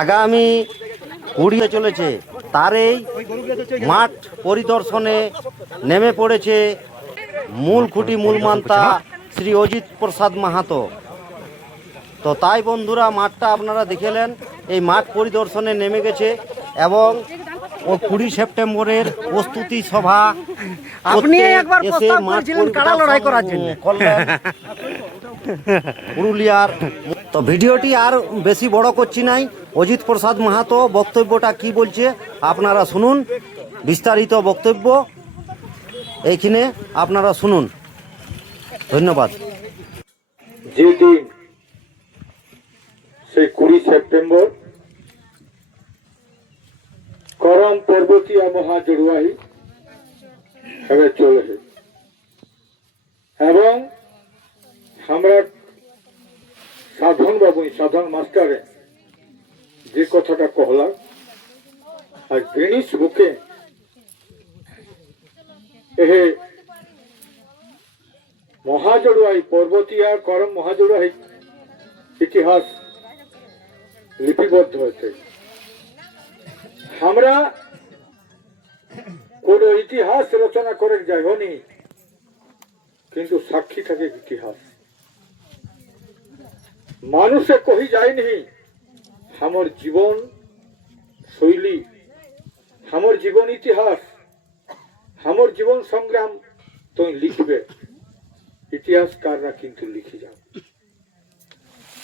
আগামী কুড়িয়ে চলেছে, তার এই মাঠ পরিদর্শনে নেমে পড়েছে মূল খুঁটি মূল মান্তা শ্রী অজিত প্রসাদ মাহাতো। তো তাই বন্ধুরা, মাঠটা আপনারা দেখলেন, এই মাঠ পরিদর্শনে নেমে গেছে এবং ও 20 সেপ্টেম্বরের প্রস্তুতি সভা আপনি একবার প্রস্তাব করেছিলেন কাড়া লড়াই করার জন্য পুরুলিয়ার। তো ভিডিওটি আর বেশি বড় করছি নাই, অজিত প্রসাদ মাহাতো বক্তব্যটা কি বলছে আপনারা শুনুন। বিস্তারিত বক্তব্য এইখানে আপনারা শুনুন। ধন্যবাদ। যেদিন সেই 20 সেপ্টেম্বর করম পর্বতীয় মহাজড়ুয়াই হবে চলে এবং আমরা সাধন বাবু সাধন মাস্টারে যে কথাটা কহলা আর গিনিস বুকে এহে মহাজড়ুয়াই পর্বতীয় করম মহাজড়ুয়াই ইতিহাস লিপিবদ্ধ হয়েছে। আমরা কোন ইতিহাস রচনা করে যাই হনি, কিন্তু সাক্ষী থাকে ইতিহাস। মানুষে কহি যায়নি আমার জীবন শৈলী, আমার জীবন ইতিহাস, আমার জীবন সংগ্রাম তো লিখবে ইতিহাসকাররা, কিন্তু লিখে যাও।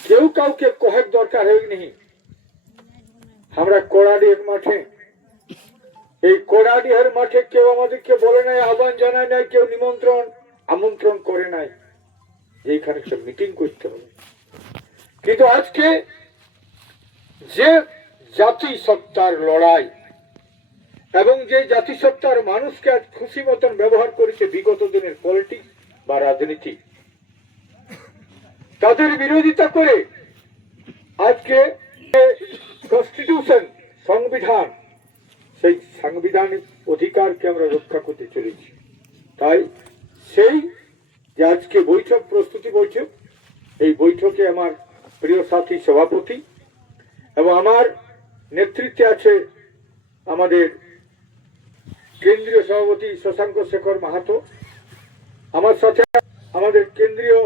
কেউ কাউকে কহের দরকার হয়নি। আমরা কোড়াডিহের মাঠে, এই কোড়াডিহের মাঠে কেউ আমাদেরকে বলে নাই, আহ্বান জানায় নাই, কেউ নিমন্ত্রণ আমন্ত্রণ করে নাই যেখানে একটা মিটিং করতে হবে। কিন্তু আজকে যে জাতিসত্তার লড়াই এবং যে জাতিসত্তার মানুষকে আজ খুশি মতন ব্যবহার করেছে বিগত দিনের পলিটিক্স বা রাজনীতি, তাদের বিরোধিতা করে আজকে কনস্টিটিউশন সংবিধান, সেই সাংবিধানিক অধিকারকে আমরা রক্ষা করতে চলেছি। তাই সেই যে আজকে বৈঠক, প্রস্তুতি বৈঠক, এই বৈঠকে আমার প্রিয় সাথী সভাপতি এবং আমার নেতৃত্বে আছে আমাদের কেন্দ্রীয় সভাপতি শশাঙ্ক শেখর মাহাতো, আমার সাথে আমাদের কেন্দ্রীয়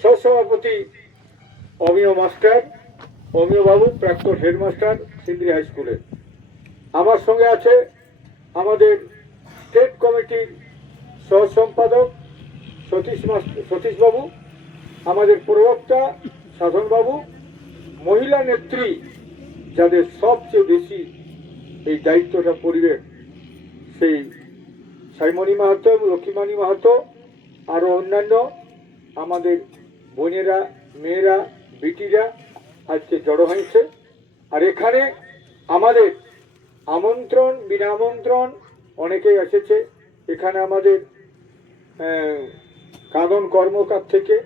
সহসভাপতি অমিয় মাস্টার, অমিয় বাবু প্রাক্তন হেডমাস্টার সিন্দ্রি হাই স্কুলের। আমার সঙ্গে আছে আমাদের স্টেট কমিটির সহ সম্পাদক সতীশ বাবু, আমাদের প্রবক্তা সাধন বাবু, মহিলা নেত্রী যাদের সবচেয়ে বেশি এই দায়িত্বটা পরিবেশ, সেই সাইমণি মাহাতো, লক্ষ্মীমণি মাহাতো, আরো অন্যান্য আমাদের বোনেরা, মেয়েরা, বিটিরা আজকে জড়ো হয়েছে। আর এখানে আমাদের আমন্ত্রণ বিনা আমন্ত্রণ অনেকেই এসেছে। এখানে আমাদের কানন কর্মকার থেকে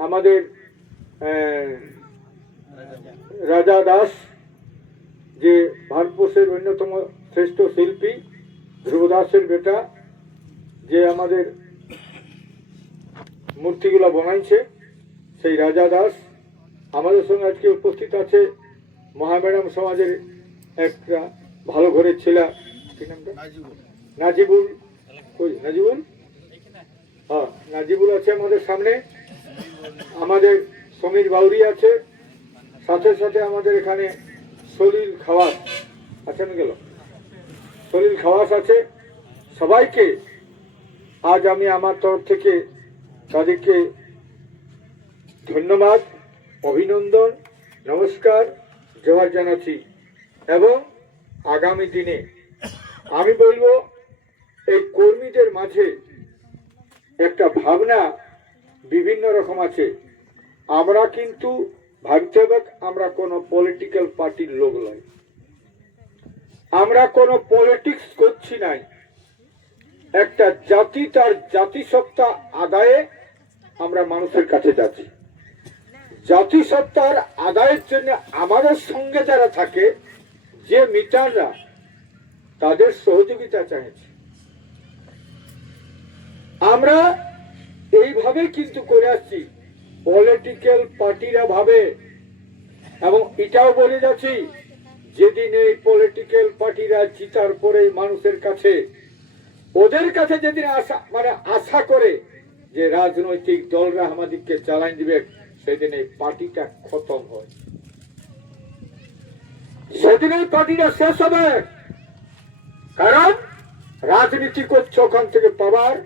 আমাদের রাজা দাস, যে ভারতবর্ষের অন্যতম শ্রেষ্ঠ শিল্পী, ধ্রুব দাসের বেটা, যে আমাদের মূর্তিগুলা বানাইছে, সেই রাজা দাস। আমাদের সঙ্গে আজকে উপস্থিত আছে মহামেডাম সমাজের একটা ভালো ঘরের ছেলে, কি নামটা, নাজিবুল। নাজিবুল, হ্যাঁ নাজিবুল আছে আমাদের সামনে। আমাদের সমীর বাউরি আছে, সাথে সাথে আমাদের এখানে সলিল খাওয়াস আছেন, গেল সলিল খাওয়াস আছে। সবাইকে আজ আমি আমার তরফ থেকে তাদেরকে ধন্যবাদ, অভিনন্দন, নমস্কার, জোহার জানাচ্ছি। এবং আগামী দিনে আমি বলবো এই কর্মীদের মাঝে একটা ভাবনা বিভিন্ন রকম আছে। আমরা কিন্তু ভাবতে হবে আমরা কোনো পলিটিক্যাল পার্টির লোক নয়, আমরা কোনো পলিটিক্স করছি নাই। একটা জাতি তার জাতিসত্তা আদায়ে আমরা মানুষের কাছে যাচ্ছি। জাতিসত্তার আদায়ের জন্য আমাদের সঙ্গে যারা থাকে, যে মিটাররা, তাদের সহযোগিতা চাইছি। আমরা এইভাবে কিন্তু করে আসছি। পলিটিক্যাল পার্টিরা ভাবে এবং এটাও বলে যাচ্ছি, যেদিন এই পলিটিক্যাল পার্টিরা জিতার পরে মানুষের কাছে, ওদের কাছে যেদিন আশা করে যে রাজনৈতিক দলরা আমাদেরকে চালাই দিবে, সেদিন এই পার্টিটা খতম হয়, সেদিন এই পার্টিটা শেষ হবে। কারণ রাজনীতি করছে ওখান থেকে পাওয়ার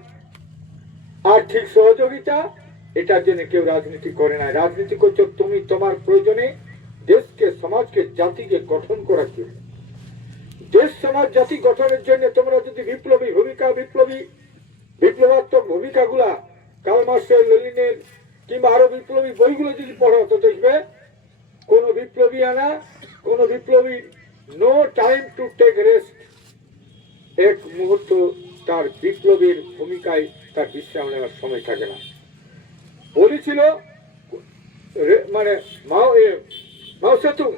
আর্থিক সহযোগিতা, এটার জন্য কেউ রাজনীতি করে না। রাজনীতি করছো তুমি তোমার প্রয়োজনে দেশকে, সমাজকে, জাতিকে গঠন করার জন্য। দেশ সমাজ জাতি গঠনের জন্য তোমরা যদি বিপ্লবাত্মক ভূমিকাগুলা কার্ল মার্কসের, লেনিনের কিংবা আরো বিপ্লবী বইগুলো যদি পড়ো, তো দেখবে কোন বিপ্লবী no time to take rest, এক মুহূর্ত তার বিপ্লবীর ভূমিকায় তার বিশ্রাম নেওয়ার সময় থাকে না। বলেছিল মানে মাও সেতুং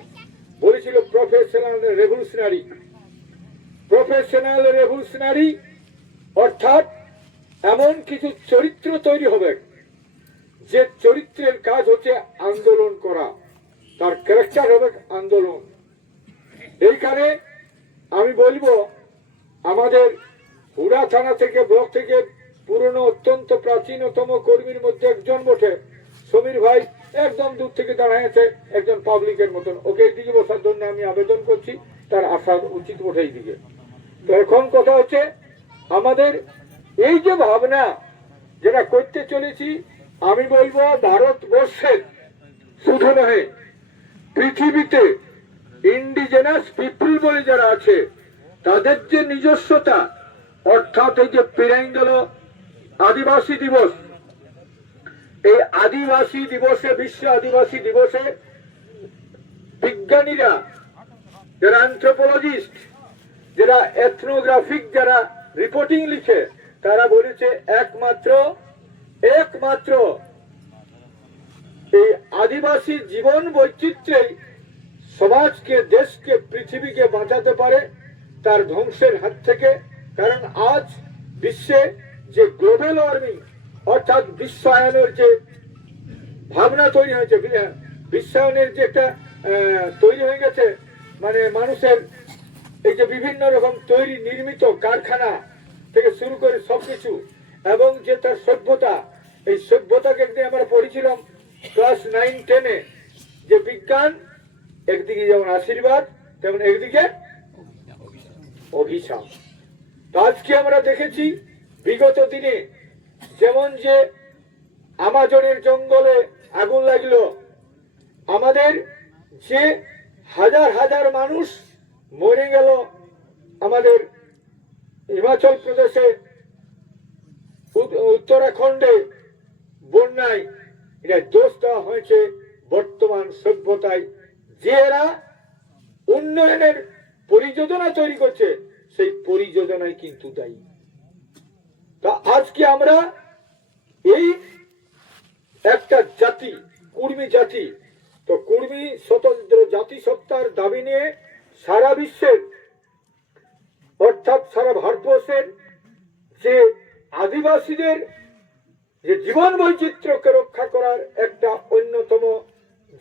বলেছিল প্রফেশনাল রেভলিউশনারি, অর্থাৎ এমন কিছু চরিত্র তৈরি হবে যে চরিত্রের কাজ হচ্ছে আন্দোলন করা, তার ক্যারেক্টার হবে আন্দোলন। এইখানে আমি বলবো, আমাদের হুড়া থানা থেকে, ব্লক থেকে পুরনো অত্যন্ত প্রাচীনতম কর্মীর মধ্যে একজন বটে সমীর ভাই, একদম দূর থেকে দাঁড়াইছে একজন পাবলিকের মতন। ওকে এইদিকে বসার জন্য আমি আবেদন করছি, তার আসা উচিত বটে এইদিকে। তো এখন কথা হচ্ছে, আমাদের এই যে ভাবনা যেটা করতে চলেছি, আমি বলবো ভারতবর্ষের শুধু নয়, পৃথিবীতে ইন্ডিজেনাস পিপল বলে যারা আছে, তাদের যে নিজস্বতা, অর্থাৎ এই যে পেরাই গেল আদিবাসী দিবস, এই আদিবাসী দিবসে, বিশ্ব আদিবাসী দিবসে বিজ্ঞানীরা, যারা অ্যানথ্রোপোলজিস্ট, যারা এথনোগ্রাফিক, যারা রিপোর্টিং লিখে, তারা বলেছে একমাত্র এই আদিবাসী জীবন বৈচিত্র্যই সমাজকে, দেশকে, পৃথিবীকে বাঁচাতে পারে তার ধ্বংসের হাত থেকে। কারণ আজ বিশ্বে যে গ্লোবাল ওয়ার্মিং, অর্থাৎ বিশ্বায়নের যে ভাবনা তৈরি হয়েছে, বিশ্বায়নের যে একটা তৈরি হয়ে গেছে, মানে মানুষের এই যে বিভিন্ন রকম তৈরি নির্মিত কারখানা থেকে শুরু করে সবকিছু, এবং যে তার সভ্যতা, এই সভ্যতাকে একদিন আমরা পড়েছিলাম ক্লাস 9-10-এ, যে বিজ্ঞান একদিকে যেমন আশীর্বাদ, তেমন একদিকে অভিশাপ। আজকে আমরা দেখেছি বিগত দিনে যেমন যে আমাজনের জঙ্গলে আগুন লাগলো, আমাদের যে হাজার হাজার মানুষ মরে গেল, আমাদের হিমাচল প্রদেশে, উত্তরাখণ্ডে বন্যায়, এটা দোষ দেওয়া হয়েছে বর্তমান সভ্যতায়, যে এরা উন্নয়নের পরিযোজনা তৈরি করছে, সেই পরিযোজনায় কিন্তু দায়ী। তা আজকে আমরা এই একটা জাতি, কুর্মী জাতি, তো কুর্মী স্বতন্ত্র জাতিসত্তার দাবি নিয়ে সারা বিশ্বের, অর্থাৎ সারা ভারতবর্ষের যে আদিবাসীদের যে জীবন বৈচিত্র্যকে রক্ষা করার একটা অন্যতম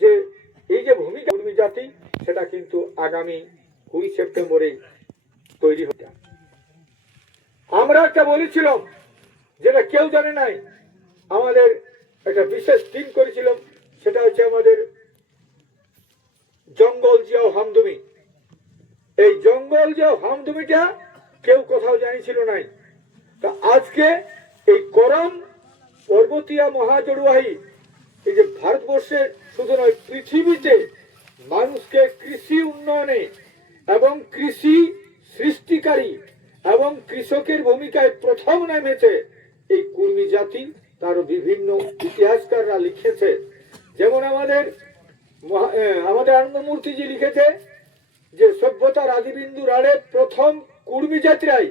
যে এই যে ভূমিকা কুর্মী জাতি, সেটা কিন্তু আগামী 20 সেপ্টেম্বরে তৈরি হতে। আমরা একটা বলেছিলাম, যেটা কেউ জানে নাই, আমাদের একটা বিশেষ টিম করেছিলাম, সেটা হচ্ছে আমাদের জঙ্গল জিয়াও হামদুমি। এই জঙ্গল জিয়াও হামদুমিটা কেউ কোথাও জানিছিল নাই। তা আজকে এই করম পর্বতীয়া মহাজড়ুয়াহি, এই যে ভারতবর্ষের শুধু নয়, পৃথিবীতে মানুষকে কৃষি উন্নয়নে এবং কৃষি সৃষ্টিকারী এবং কৃষকের ভূমিকায় প্রথম নেমেছে এই কুর্মী জাতি, তার বিভিন্ন ইতিহাসকাররা লিখেছে। যেমন আমাদের আনন্দমূর্তিজি লিখেছে যে সভ্যতার আদিবিন্দুর আড়ে প্রথম কুর্মী জাতিরাই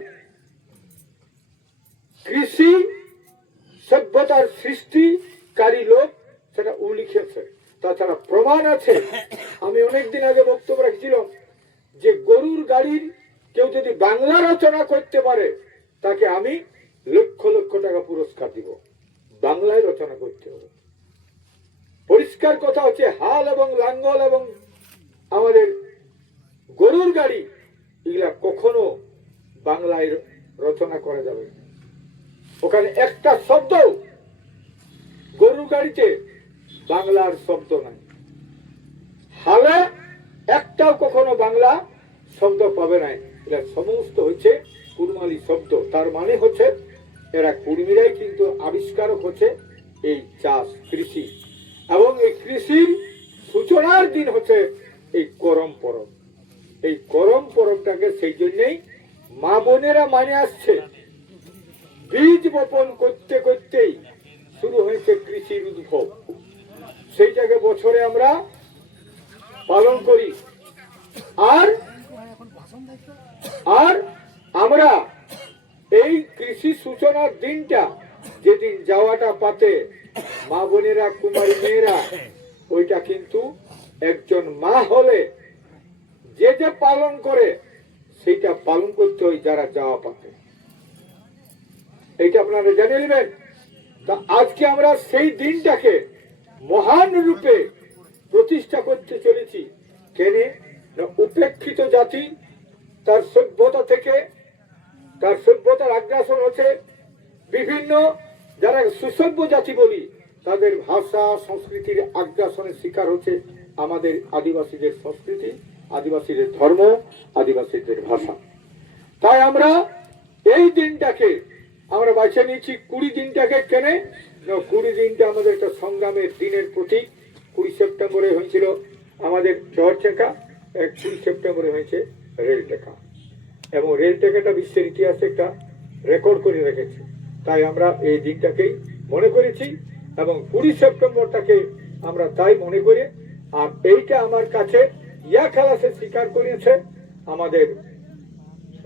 কৃষি সভ্যতার সৃষ্টিকারী লোক, সেটা ও লিখেছে। তাছাড়া প্রমাণ আছে, আমি অনেকদিন আগে বক্তব্য রাখছিলাম যে গরুর গাড়ির কেউ যদি বাংলা রচনা করতে পারে, তাকে আমি লক্ষ লক্ষ টাকা পুরস্কার দিব। বাংলায় রচনা করতে হবে। পরিষ্কার কথা হচ্ছে হাল এবং লাঙ্গল এবং আমাদের গরুর গাড়ি এগুলা কখনো বাংলায় রচনা করা যাবে না। ওখানে একটা শব্দ গরুর গাড়িতে বাংলার শব্দ নাই, হালে একটাও কখনো বাংলা শব্দ পাবে না। এরা সমস্ত হচ্ছে কুড়মালি শব্দ। তার মানে হচ্ছে এরা কুড়মিরাই কিন্তু আবিষ্কারক হচ্ছে এই চাষ কৃষি, এবং এই কৃষির সূচনার দিন হচ্ছে এই করম পরব। এই করম পরবটাকে সেই জন্যই মা বোনেরা মানে আসছে। বীজ বপন করতে করতেই শুরু হয়েছে কৃষির উদ্ভব। সেইটাকে বছরে আমরা পালন করি। আর আর আমরা এই কৃষি সূচনার দিনটা যেদিন যাওয়াটা পাতে মা বোনেরা কুমারী মেয়েরা ওইটা কিন্তু একজন মা হলে যে যে পালন করে সেইটা পালন করতে হয় যারা যাওয়া পাতে। এইটা আপনারা জেনে নেবেন। তা আজকে আমরা সেই দিনটাকে মহান রূপে প্রতিষ্ঠা করতে চলেছি। কেনে না উপেক্ষিত জাতি তার সভ্যতা থেকে, তার সভ্যতার আগ্রাসন হচ্ছে বিভিন্ন যারা সুসভ্য জাতি বলি তাদের ভাষা সংস্কৃতির আগ্রাসনের শিকার হচ্ছে আমাদের আদিবাসীদের সংস্কৃতি, আদিবাসীদের ধর্ম, আদিবাসীদের ভাষা। তাই আমরা এই দিনটাকে আমরা বাছে নিয়েছি 20 দিনটাকে। কেনে 20 দিনটা আমাদের একটা সংগ্রামের দিনের প্রতীক। 20 সেপ্টেম্বরে হয়েছিল আমাদের চর চেকা, 20 সেপ্টেম্বরে হয়েছে রেল টেকা, এবং রেল টেকাটা বিশ্বের ইতিহাসে একটা রেকর্ড করে রেখেছে। তাই আমরা এই দিনটাকেই মনে করেছি এবং 20 সেপ্টেম্বরটাকে আমরা তাই মনে করি। আর এইটা আমার কাছে ইয়া খালাসে স্বীকার করেছে আমাদের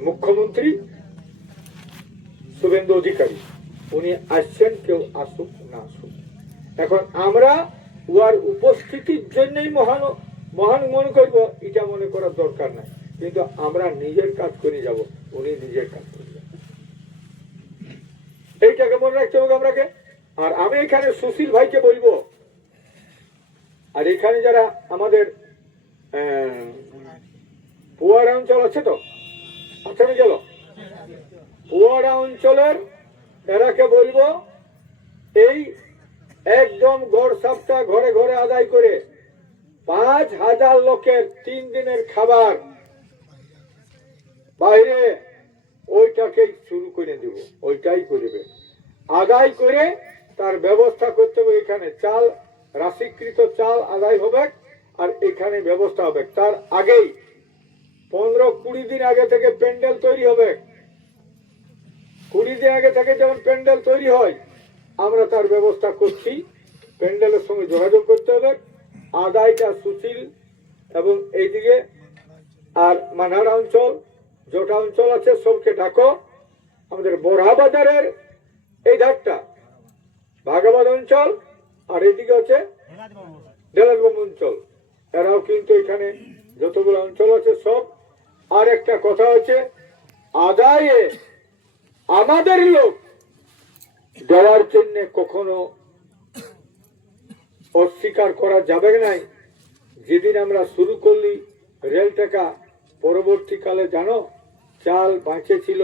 মুখ্যমন্ত্রী শুভেন্দু অধিকারী। উনি আসছেন, কেউ আসুক না আসুক। এখন আমরা উহার উপস্থিতির জন্যই মহান মহান মনে করবো, এটা মনে করার দরকার নাই। কিন্তু আমরা নিজের কাজ করে যাব, উনি নিজের কাজ করে যাবেন, এইটাকে মনে রাখতে হবে আমরাকে। আর আমি এখানে সুশীল ভাইকে বলবো, আর এখানে যারা আমাদের পুয়ারা অঞ্চল আছে তো, আচ্ছা গেল পুয়ারা অঞ্চলের এরাকে বলবো এই একদম গড় সাপটা ঘরে ঘরে আদায় করে 5000 লোকের 3 দিনের খাবার বাইরে ওইটাকেই শুরু করে দেব, ওইটাই করবে। আদায় করে তার ব্যবস্থা করতে হবে। এখানে চাল, রাশিকৃত চাল আদায় হবে, আর এখানে ব্যবস্থা হবে। তার আগেই 15-20 দিন আগে থেকে প্যান্ডেল তৈরি হবে। 20 দিন আগে থেকে যেমন প্যান্ডেল তৈরি হয়, আমরা তার ব্যবস্থা করছি। প্যান্ডেলের সঙ্গে যোগাযোগ করতে হবে। আদায়টা সুশীল এবং এইদিকে আর মানহারা অঞ্চল, যেটা অঞ্চল আছে সবকে ডাকো। আমাদের বোরহা বাজারের এই ধারটা ভাগাবাদ অঞ্চল, আর এইদিকে হচ্ছে দেলাজবাম অঞ্চল, এরাও কিন্তু এখানে যতগুলো অঞ্চল আছে সব। আর একটা কথা হচ্ছে, আদায়ে আমাদের লোক দেওয়ার জন্য কখনো অস্বীকার করা যাবে নাই। যেদিন আমরা শুরু করলি রেল টাকা, পরবর্তীকালে জানো চাল বাঁচে ছিল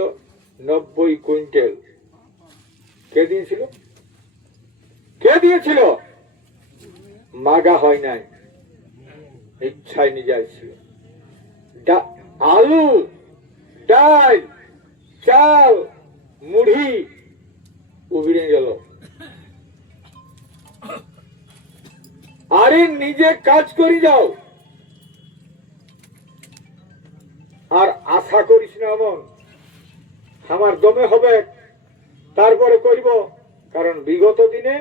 90 কুইন্টাল। কে দিয়েছিল? কে দিয়েছিল? মাগা হয় নাই, ইচ্ছায় নিজে ছিল। আলু, ডাল, চাল, মুড়ি উবিড়ে গেল। আরে নিজে কাজ করে যাও, আর আশা করিস না এমন আমার দমে হবে তারপরে করব। কারণ বিগত দিনে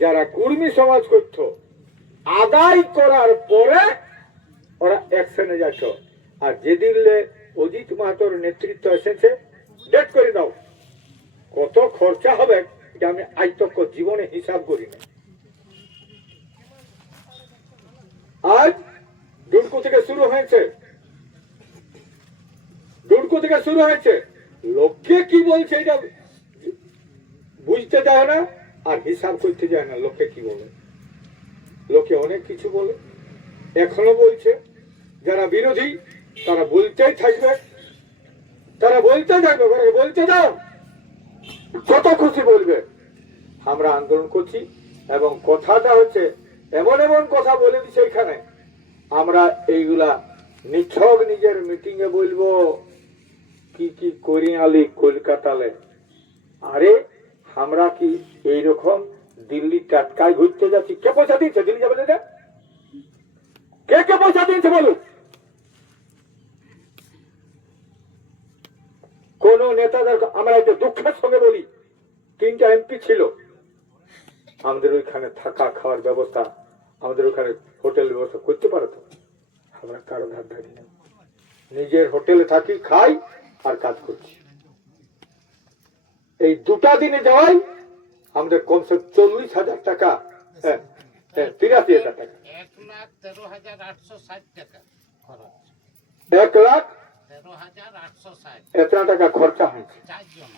যারা কুর্মী সমাজ করত, আদায় করার পরে ওরা অ্যাকশনে যাচ্ছ। আর যেদিন অজিত মাহাতোর নেতৃত্ব এসেছে, ডেট করে দাও কত খরচা হবে, এটা আমি আজ তক জীবনে হিসাব করি না। আজ ডুনকু থেকে শুরু হয়েছে, ডুনকু থেকে শুরু হয়েছে। লোকে কি বলছে এটা বুঝতে যায় না, আর হিসাব করতে যায় না লোকে কি বলে। লোকে অনেক কিছু বলে, এখনো বলছে। যারা বিরোধী তারা বলতেই থাকবে, তারা বলতে থাকবে, বলতে দাও, যত খুশি বলবে। আমরা আন্দোলন করছি এবং কথাটা হচ্ছে এমন এমন কথা বলে দিচ্ছে এখানে, আমরা এইগুলা নিছক নিজের মিটিং এ বলবো কি কি করি আলি কলকাতালে। আরে আমরা কি এইরকম দিল্লি টাটকায় ঘুরতে যাচ্ছি? কে পয়সা দিচ্ছে দিল্লি যাবে? কে কে পয়সা দিয়েছে বলুন? কোন নেতাদের আমরা একটু দুঃখের সঙ্গে বলি, 3টা এমপি ছিল, আমাদের ওইখানে থাকা খাওয়ার ব্যবস্থা, আমাদের ওইখানে হোটেল ব্যবস্থা করতে পারে তো? আমরা কারো ধার ধারি না, নিজের হোটেলে থাকি, খাই আর কাজ করছি। এই 2টা দিনে যাওয়াই আমাদের কমসে 40,000 টাকা, 83,000 টাকা, 1,13,860 টাকা খরচ। 1,13,860 এত টাকা খরচা হয়েছে 4 জন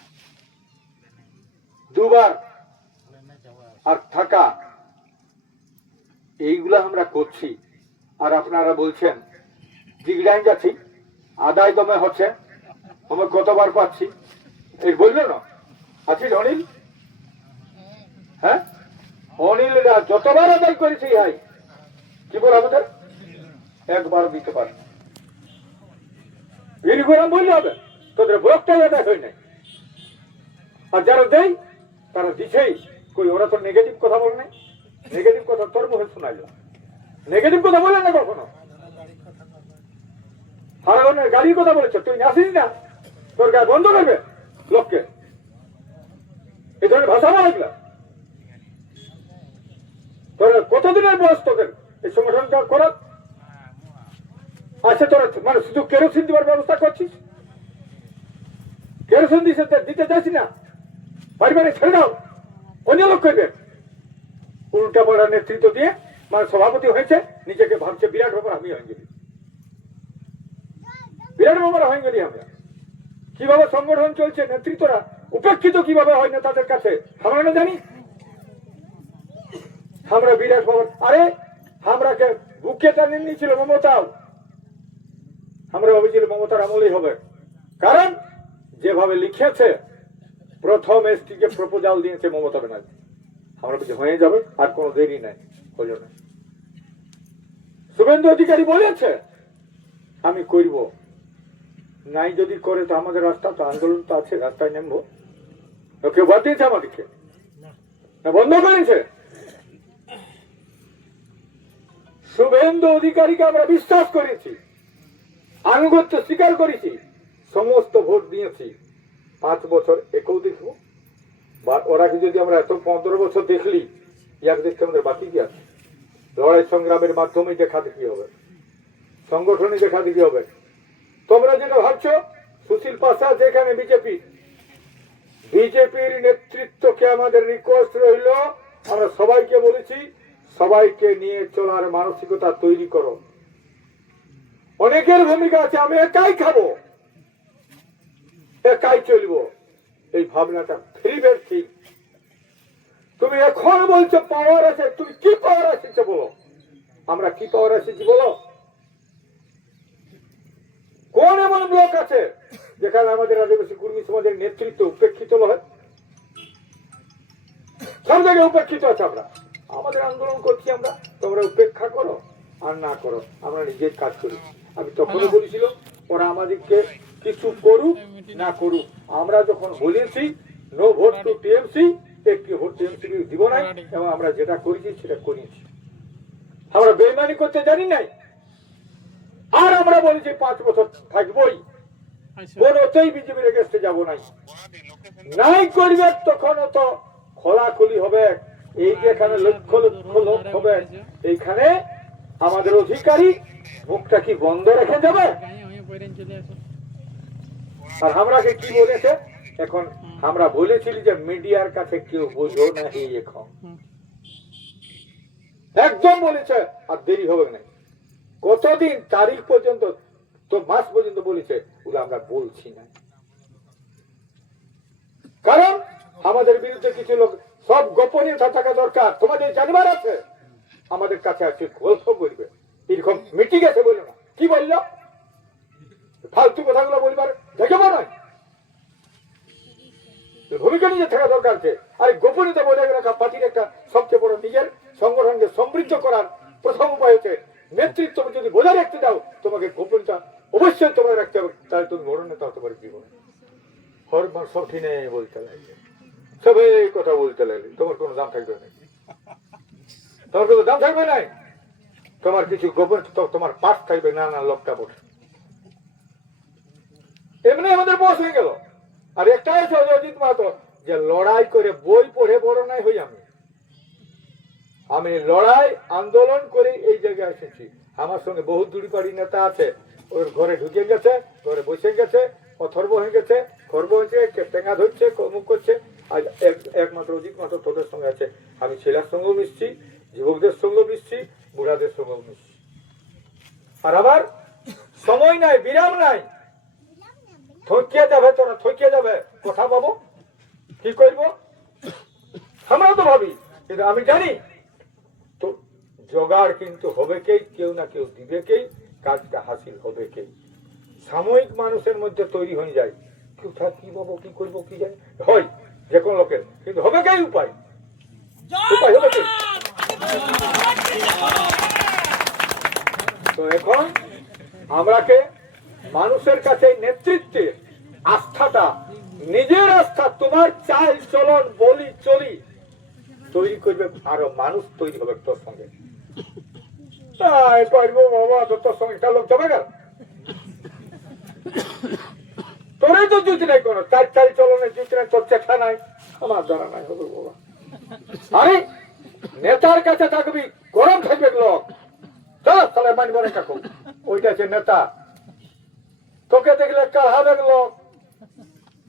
2বার প্লেনে যাওয়া। আর থাকা, এইগুলা আমরা করছি। আর আপনারা বলছেন জিগড়াই যাচ্ছি, আদায় দমে হচ্ছে, আমরা কতবার পাচ্ছি এই বললো না? আছিস অনিল? হ্যাঁ, অনিলরা যতবার আদায় করেছি ভাই, কি বল আমাদের একবার দিতে পারে বিরিগোরাম বললে হবে, তোদের ব্লকটাই আদায় হয় নাই। আর যারা দেয় তারা দিছেই, কই ওরা তো নেগেটিভ কথা বলে নাই। নেগেটিভ কথা তোর মুখে শোনাইল, নেগেটিভ কথা বলে না কখনো। হারাগনের গাড়ির কথা বলেছে, তুই আসিস না, তোর গায়ে বন্ধ করবে লোককে, এই ধরনের ভাষা বলা। তোর কতদিনের বয়স তোদের এই সংগঠনটা করার? আচ্ছা তোরা মানে শুধু কেরোসিন দেওয়ার ব্যবস্থা করছিস, কেরোসিন দিতে চাইছি না, পারিবারিক ছেড়ে দাও, অন্য লোক করবে। উল্টা পাল্টা নেতৃত্ব দিয়ে মানে সভাপতি হয়েছে, নিজেকে ভাবছে বিরাট ব্যাপার, আমি হয়ে গেলি বিরাট ব্যাপার হয়ে গেলি আমরা। কিভাবে সংগঠন চলছে, নেতৃত্বরা উপেক্ষিত কিভাবে হয় না তাদের কাছে আমরা না জানি। আমরা বিরাট ব্যাপার, আরে আমরাকে বুকে টানিয়ে নিয়েছিল মমতাও, আমরা ভেবেছিল মমতার আমলেই হবে, কারণ যেভাবে লিখেছে প্রথম এসটিকে প্রপোজাল দিয়েছে মমতা ব্যানার্জি, আমরা বলছি হয়ে যাবে, আর কোনো দেরি নাই, হল না। শুভেন্দু অধিকারী বলেছে আমি করব, নাই যদি করে তো আমাদের রাস্তা তো আন্দোলন তো আছে, রাস্তায় নেমবো। কেউ বাদ দিয়েছে আমাদেরকে না বন্ধ করেছে? শুভেন্দু অধিকারীকে আমরা বিশ্বাস করেছি, আনুগত্য স্বীকার করেছি, সমস্ত ভোট দিয়েছি। 5 বছর একেও দেখবো, বা ওরাকে যদি আমরা এত 15 বছর দেখলি, ইয়াকে দেখতে আমাদের বাকি কি আছে? লড়াই সংগ্রামের মাধ্যমে দেখাতে কি হবে, সংগঠনে দেখাতে কি হবে? তোমরা যেটা ভাবছো সুশীল পাশা যেখানে বিজেপির নেতৃত্বকে আমাদের রিকোয়েস্ট রইল, আমরা সবাইকে বলেছি সবাইকে নিয়ে চলার মানসিকতা তৈরি করো। অনেকের ভূমিকা আছে, আমি একাই খাবো, একাই চলবো, এই ভাবনাটা ফিরবেন ঠিক। তুমি এখন বলছো পাওয়ার আছে, তুমি কি পাওয়ার আসছে বলো? আমরা কি পাওয়ার আসছি বলো? কোন এমন ব্লক আছে যেখানে আমাদের আদিবাসী কর্মী সমাজের নেতৃত্ব উপেক্ষিত হয়? সব জায়গায় উপেক্ষিত আছে। আমরা আমাদের আন্দোলন করছি, আমরা তোমরা উপেক্ষা করো আর না করো, আমরা নিজের কাজ করি। আমি তখনও বলেছিল ওরা আমাদেরকে কিছু করুক না করুক, আমরা যখন বলেছি নো ভোট টু টিএমসি, একটি ভোট টিএমসি দিব নাই, এবং আমরা যেটা করেছি সেটা করিয়েছি। আমরা বেইমানি করতে জানি নাই, আর আমরা বলেছি 5 বছর থাকবোই, কোনতেই বিজেপির এগেস্টে যাবো নাই। নাই করবে তখন তো খোলাখুলি হবে, এই যে এখানে লক্ষ লক্ষ লোক হবে, এইখানে আমাদের অধিকারী মুখটা কি বন্ধ রেখে যাবে? আর আমরাকে কি বলেছে এখন? আমরা বলেছিলি যে মিডিয়ার কাছে কেউ বোঝো না, এই এখন একদম বলেছে, আর দেরি হবে না। কতদিন তারিখ পর্যন্ত তো মাস পর্যন্ত বলেছে, ওগুলো আমরা বলছি না, কারণ আমাদের বিরুদ্ধে কিছু লোক, সব গোপনীয়তা থাকা দরকার, তোমাদের জানবার আছে। আমাদের কাছে আসে গল্প করবে, এরকম মিটিং আছে বললো না, কি বললো? ফালতু কথাগুলো বলবার দেখে নয়, ভূমিকা নিজে থাকা দরকার আছে। আর গোপনীয়তা বজায় রাখা পার্টির একটা সবচেয়ে বড় নিজের সংগঠনকে সমৃদ্ধ করার প্রথম উপায় হচ্ছে নেতৃত্ব যদি বজায় রাখতে চাও তোমাকে গোপনীয়তা অবশ্যই তোমায় রাখতে হবে, তাহলে তুমি বড় নেতা হতে পারবে জীবনে। হরবার সব ঠিনে বলতে লাগবে, সবাই কথা বলতে লাগলে তোমার কোনো দাম থাকবে না, তোমার কোনো দাম থাকবে না, তোমার কিছু গোপন তোমার পাঠ থাকবে না, না লোকটা বসে এমনি আমাদের বয়স হয়ে গেল। আর একটা আছে অজিত মাহাতো, যে লড়াই করে বই পড়ে বড় নাই হই আমি লড়াই আন্দোলন করে এই জায়গায় এসেছি। আমার সঙ্গে বহু দূরপাড়ি নেতা আছে, ওর ঘরে ঢুকে গেছে, ঘরে বসে গেছে, অথর্ব হয়ে গেছে, খর্ব হয়েছে, টেঙা ধরছে, মুখ করছে। আজ একমাত্র অজিত মাহাতো তোদের সঙ্গে আছে। আমি ছেলের সঙ্গেও মিশছি, যুবকদের সঙ্গেও মিশছি, বুড়াদের সঙ্গেও মিশছি। আর আবার সময় নাই, বিরাম নাই, থকিয়ে যাবে, তোরা থকিয়ে যাবে, কথা পাবো কি করবো আমরাও তো ভাবি, কিন্তু আমি জানি তো জোগাড় কিন্তু হবে কেই, কেউ না কেউ দিবে কেই, কাজটা হাসিল হবে কেই। সাময়িক মানুষের মধ্যে তৈরি হয়ে যায়, কোথায় কি পাবো, কি করবো, কি জানি হয় যে কোনো লোকের, কিন্তু হবে কেই উপায়, উপায় হবে কেই। তো এখন আমরাকে মানুষের কাছে নেতৃত্বের আস্থাটা, নিজের আস্থা, তোমার চাল চলন বলি চলি তৈরি করবে, আরো মানুষ তৈরি হবে তোর সঙ্গে। পারবো বাবা, তোর সঙ্গে একটা লোক যাবে গেল, তোরাই তো জুতি নাই কোনো, তার চাল চলনে জুতি নাই, তোর চেষ্টা নাই, আমার দ্বারা নাই হবে বাবা। আরে নেতার কাছে থাকবি, গরম থাকবে লোক, তাহলে মানবে না কাকু, ওইটা আছে নেতা। তোকে দেখলে কাহাবে লোক,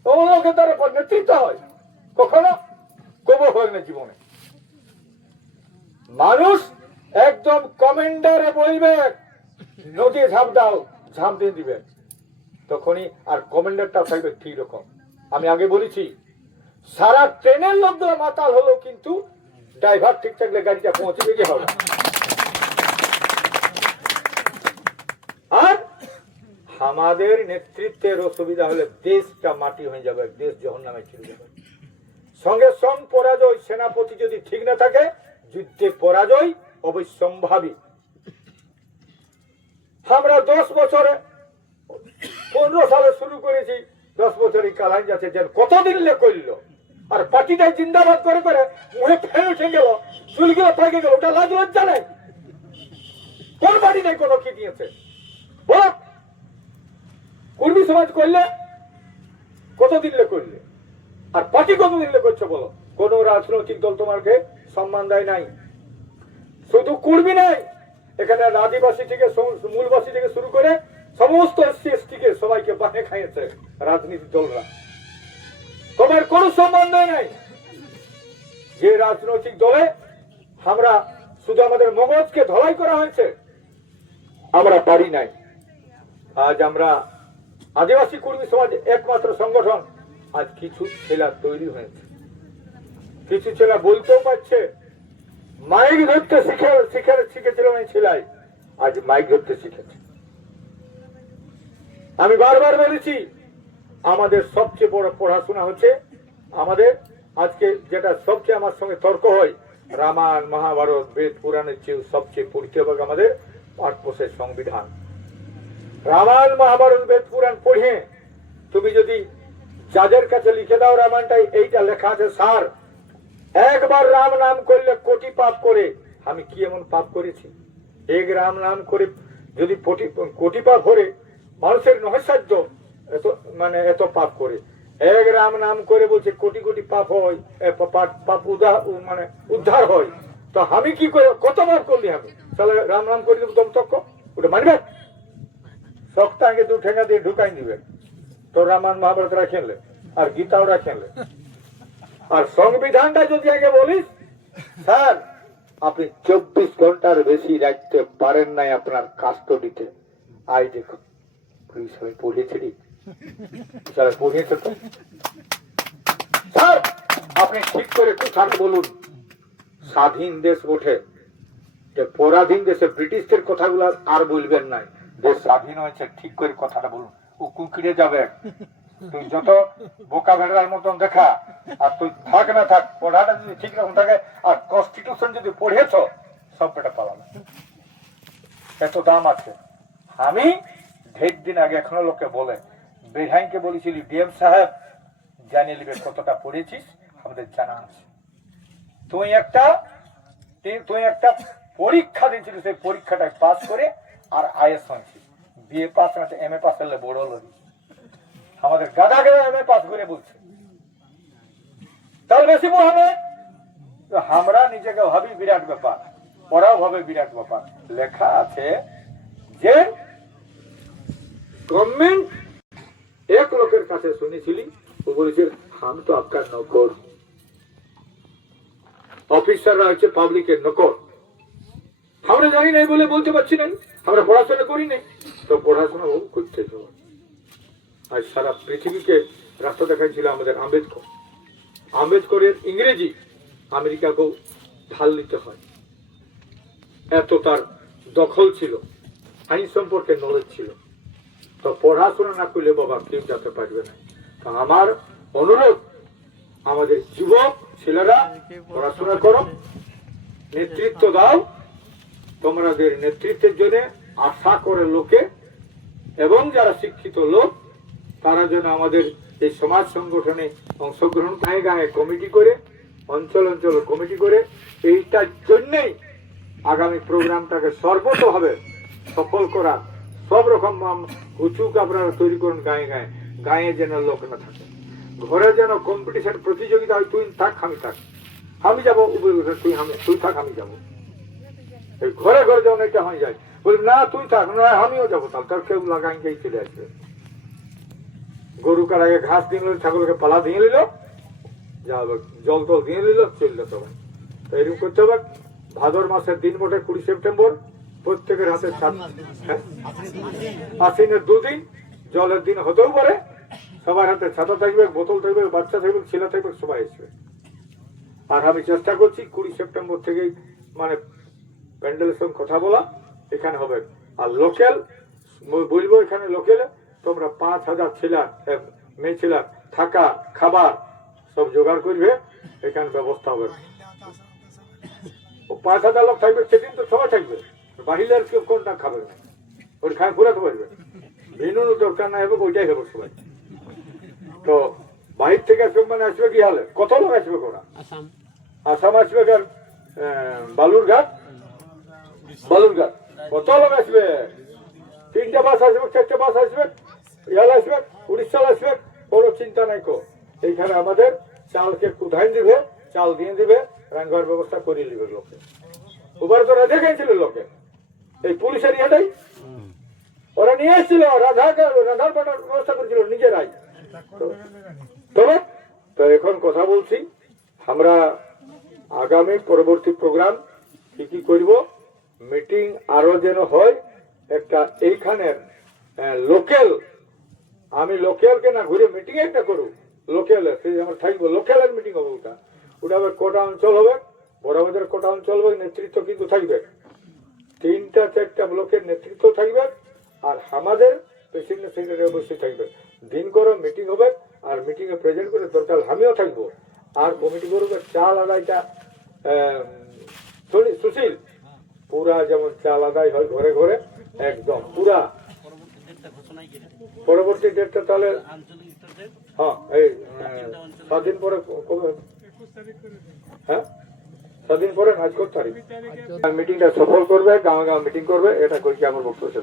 ও লোকের দ্বারা নেতৃত্ব হয়, কখনো কবর হয় না জীবনে। মানুষ একদম কমেন্ডারে বলবে নদী ঝাঁপ দাও, ঝাঁপ দিয়ে দিবে, তখনই আর কমেন্ডারটা থাকবে ঠিক রকম। আমি আগে বলেছি সারা ট্রেনের লোকগুলো মাতাল হলো, কিন্তু ড্রাইভার ঠিক থাকলে গাড়িটা পৌঁছে গিয়ে হবে। আর আমাদের নেতৃত্বের অসুবিধা হলে দেশটা মাটি হয়ে যাবে, দেশ জাহান্নামে চলে যাবে। সঙ্গে সঙ্গ পরাজয়, সেনাপতি যদি ঠিক না থাকে যুদ্ধে পরাজয় অবশ্যম্ভাবী। আমরা 10 বছরে 15 সালে শুরু করেছি, 10 বছরই কালাইন যাচ্ছে, যেন কতদিন লে করলো। আর পার্টিটা জিন্দাবাদ করে করে মুখে ফেল উঠে গেল, চুলগুলো পাকে গেল, ওটা লাজ লজ্জা নেই? কোন বাড়ি নেই কোনো কি দিয়েছে বল? কর্মী সমাজ করলে কতদিন লে করলে, আর পার্টি কতদিন লে করছে বলো? কোন রাজনৈতিক দল তোমাকে সম্মান দেয় নাই। শুধু কর্মী নাই, এখানে আদিবাসী থেকে মূলবাসী থেকে শুরু করে সমস্ত এসসি এসটিকে সবাইকে বাহে খাইয়েছে রাজনীতির দলরা। তোমার কোন সম্মান দেয় নাই। যে রাজনৈতিক দলে আমরা শুধু আমাদের মগজকে ধলাই করা হয়েছে, আমরা পারি নাই। আজ আমরা আদিবাসী কর্মী সমাজ একমাত্র সংগঠন, আজ কিছু ছেলা তৈরি হয়েছে, কিছু ছেলা বলতেও পারছে, মাইক ধরতে শিখেছিল না ছেলাই, আজ মাইক ধরতে শিখেছে। আমি বারবার বলেছি আমাদের সবচেয়ে বড় পড়াশোনা হচ্ছে, আমাদের আজকে যেটা সবচেয়ে আমার সঙ্গে তর্ক হয়, রামায়ণ মহাভারত বেদ পুরাণের চেয়ে সবচেয়ে পড়তে হবে আমাদের পাঠ্যপুস্তকের সংবিধান। রামায়ণ মহাভারত বেদ পুরাণ পড়ে তুমি যদি যাদের কাছে লিখে দাও রামায়ণটাই এইটা লেখা আছে সার, একবার রাম নাম করলে কোটি পাপ করে। আমি কি এমন পাপ করেছি? এক রাম নাম করে যদি কোটি পাপ করে, মানুষের নৈসাধ্য এত মানে এত পাপ করে, এক রাম নাম করে বলছে কোটি কোটি পাপ হয়, পাপ মানে উদ্ধার হয়। তো আমি কি করে কতবার করলি? আমি তাহলে রাম নাম করে দেবো দম তক্ক, ওটা মানবে? সপ্তাহে 2 ঠেঙ্গা দিয়ে ঢুকাই দিবে। তো রামায়ণ মহাভারত রাখেনলে আর গীতাও রাখেনলে, আর সংবিধানটা যদি আগে বলিস স্যার আপনি 24 ঘন্টার বেশি রাখতে পারেন নাই আপনার কাস্টডিতে। আই দেখো পুলিশ আমি পড়িয়েছি, পড়িয়েছে তো স্যার, আপনি ঠিক করে কোথায় বলুন স্বাধীন দেশ ওঠে যে পরাধীন দেশে ব্রিটিশদের কথাগুলো আর বলবেন নাই, দেশ স্বাধীন হয়েছে ঠিক করে কথাটা বলুন। ও কুকিরে যাবে, তুই যত বোকা ভেড়ার মতন দেখা, আর তুই থাক না থাক, পড়াটা যদি ঠিক রকম থাকে আর কনস্টিটিউশন যদি পড়েছ, সব বেটা পালাবে, এত দাম আছে। আমি ঢের দিন আগে এখনো লোকে বলে, বেহাইনকে বলেছিলি ডিএম সাহেব জানিয়ে নিবে কতটা পড়েছিস, আমাদের জানা আছে। তুই একটা পরীক্ষা দিয়েছিলি, সেই পরীক্ষাটায় পাস করে আর আইএস হয়েছিস। বিএ পাস না এমএ পাস করলে বড় লড়ি, আমাদের গাদা গাদা এমএ পাস করে বলছে, তাহলে বেশি বলবে। আমরা নিজেকে ভাবি বিরাট ব্যাপার, ওরাও ভাবে বিরাট ব্যাপার। লেখা আছে যে গভর্নমেন্ট এক লোকের কাছে শুনেছিলি, ও বলেছে হাম তো আপনার নকর, অফিসাররা হচ্ছে পাবলিকের নকর। আমরা জানি নাই বলে বলতে পারছি না, আমরা পড়াশোনা করি নাই, তো পড়াশোনা করতে হবে। আজ সারা পৃথিবীকে রাস্তা দেখাচ্ছিল আমাদের আম্বেদকর। আম্বেদকরের ইংরেজি আমেরিকাকেও ঢাল দিতে হয়, এত তার দখল ছিল, আইন সম্পর্কে নলেজ ছিল। তো পড়াশোনা না করলে বাবা কেউ যেতে পারবে না। তো আমার অনুরোধ, আমাদের যুবক ছেলেরা পড়াশোনা করো, নেতৃত্ব দাও, তোমাদের নেতৃত্বের জন্য আশা করে লোকে, এবং যারা শিক্ষিত লোক তারা যেন আমাদের এই সমাজ সংগঠনে অংশগ্রহণ, গায়ে গায়ে কমিটি করে, অঞ্চল অঞ্চল কমিটি করে, এইটার জন্যই আগামী প্রোগ্রামটাকে সর্বতভাবে সফল করা। সব রকম উঁচুক আপনারা তৈরি করুন, গায়ে গায়ে গায়ে যেন লোক না থাকে, ঘরে যেন কম্পিটিশন প্রতিযোগিতা হয়, তুই থাক আমি থাক, আমি যাবো, তুই থাক আমি যাবো। এই ঘরে ঘরে যেমন এটা হয়ে যায়, বলি না তুই থাক, না আমিও যাবো, তাহলে তার কেউ লাগাই গিয়ে চলে আসবে। গরু কার আগে ঘাস দিয়ে নিল, ছাগলকে পালা দিয়ে নিল, যা জল টল দিয়ে নিল, চললো সবাই। তো এরকম করতে হবে। ভাদর মাসের দিন বটে 20 সেপ্টেম্বর, প্রত্যেকের হাতে আশ্বিনের 2 দিন, জলের দিন হতেও পারে, সবার হাতে ছাতা থাকবে, বোতল থাকবে, বাচ্চা থাকবে, ছেলে থাকবে, সবাই আসবে। আর আমি চেষ্টা করছি 20 সেপ্টেম্বর থেকেই মানে প্যান্ডেলের সঙ্গে কথা বলা এখানে হবে। আর লোকাল বলবো, এখানে লোকালে তোমরা 5000 ছেলে মেয়ে ছেলে থাকা খাবার সব জোগাড় করবে, এখানে ব্যবস্থা হবে। 5000 লোক থাকবে, সেদিন তো সবাই থাকবে, বাহিরের কেউ কোনটা খাবে না, ওই খায় ঘুরাতে পারবে, ভিন্ন দরকার না হবে, ওইটাই হবে সবাই। তো বাহির থেকে মানে আসবে কি হালে, কত লোক আসবে? ওরা আসাম আসবে, বালুরঘাট কত লোক আসবে? 3টা বাস আসবে, 4টা বাস আসবে, ইয়াল আসবে, উড়িষ্যা আসবে, কোনো চিন্তা নাই কো। এইখানে আমাদের চালকে কোথায় দিবে, চাল দিয়ে দিবে, রান্নার ব্যবস্থা করে দিবে লোকে। ওবার তো রাধা খাইছিল লোকে, এই পুলিশের ইয়াটাই ওরা নিয়ে এসেছিল, রাধার পাঠার ব্যবস্থা করেছিল নিজেরাই। তবে তো এখন কথা বলছি, আমরা আগামী পরবর্তী প্রোগ্রাম কি কি করব, মিটিং আরো যেন হয় একটা এইখানের লোকাল, আমি লোকালকে না ঘুরে মিটিং একটা করু, লোকালে আমার থাকবো, লোকালের মিটিং হবে। ওটা আবার কোটা অঞ্চল হবে, বড় বাজার কোটা অঞ্চল হবে, নেতৃত্ব কিন্তু থাকবে, 3টা 4টা ব্লকের নেতৃত্ব থাকবে, আর আমাদের প্রেসিডেন্ট সেক্রেটারি অবশ্যই থাকবে। দিন করো মিটিং হবে, আর মিটিং এ প্রেজেন্ট করে দরকার আমিও থাকবো, আর কমিটি করবে। চাল আদায়টা সুশীল, পুরা যেমন চাল আদায় হয় ঘরে ঘরে, একদম পুরা পরবর্তী ডেটটা তাহলে হ্যাঁ এই 7 দিন পরে কবে? হ্যাঁ 7 দিন পরে, আজ কত তারিখ? মিটিংটা সফল করবে, গাঁও গাঁও মিটিং করবে, এটা করি আমার বক্তব্য।